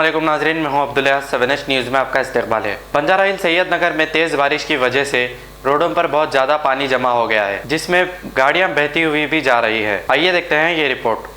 अस्सलामुअलैकुम नाज़रीन, मैं हूं अब्दुल्ला। 7H न्यूज़ में आपका इस्तकबाल है। बंजारा हिल सैयद नगर में तेज़ बारिश की वजह से रोडों पर बहुत ज़्यादा पानी जमा हो गया है, जिसमें गाड़ियां बहती हुई भी जा रही है। आइए देखते हैं ये रिपोर्ट।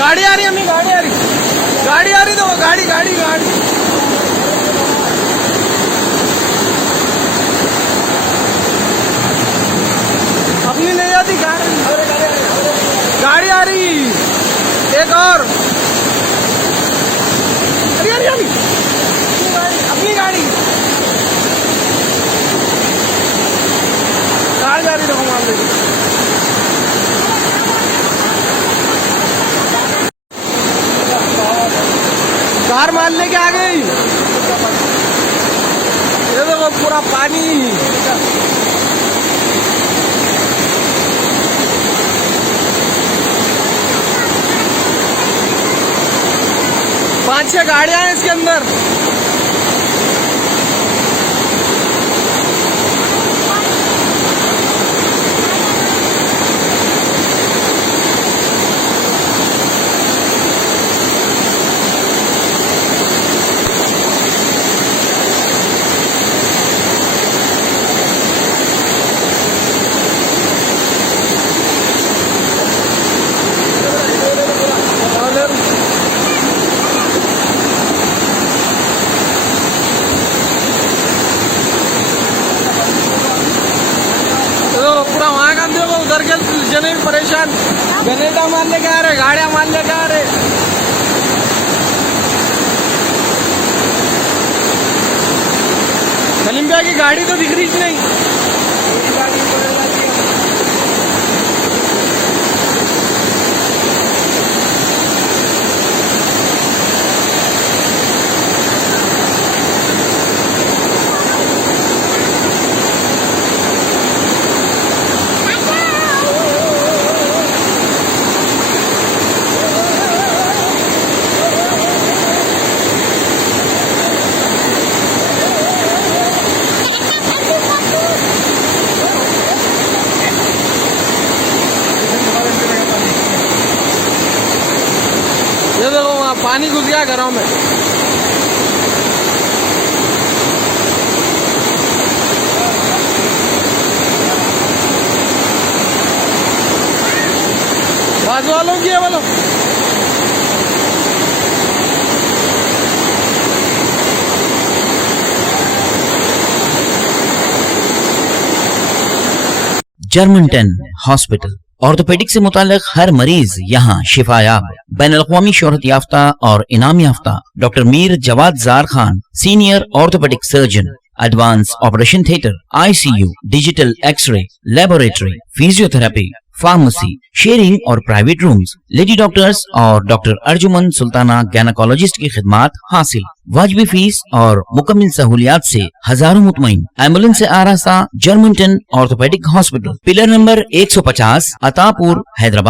गाड़ी आ रही है, अम्मी गाड़ी आ रही, गाड़ी आ रही, तो गाड़ी गाड़ी गाड़ी अपनी नहीं आती, गाड़ी आ रही, एक और अरे अरे अम्मी अपनी गाड़ी कार जा रही, देखो मान लीजिए। कार मान लेके आ गई, ये देखो पूरा पानी। पांच छह गाड़ियां हैं इसके अंदर। उधर के जने भी परेशान, जनरेटर मान लेके आ रहे, गाड़ियां मान लेके आ रहे। सलीम भैया की गाड़ी तो दिख रही नहीं। ये देखो वहाँ पानी घुस गया घरों में। बाजू वालों की है बोलो। जर्मनटन हॉस्पिटल ऑर्थोपेडिक से मुताल्लिक हर मरीज यहाँ शिफायाब। बैनुल-अक़वामी शोहरत याफ्ता और इनाम याफ्ता doctor Mir Jawad Zar Khan, senior orthopaedic surgeon, advance operation theatre, ICU, digital x ray, laboratory, physiotherapy, pharmacy, sharing और प्राइवेट रूम्स, लेडी डॉक्टर्स और डॉक्टर अर्जुमन सुल्ताना गैनकोलॉजिस्ट की खिदमात हासिल। वाजिबी फीस और मुकम्मल सहूलियात से हजारों मुतमईन। एम्बुलेंस से आरास्ता Germanten orthopaedic hospital, pillar number 150, Attapur, Hyderabad.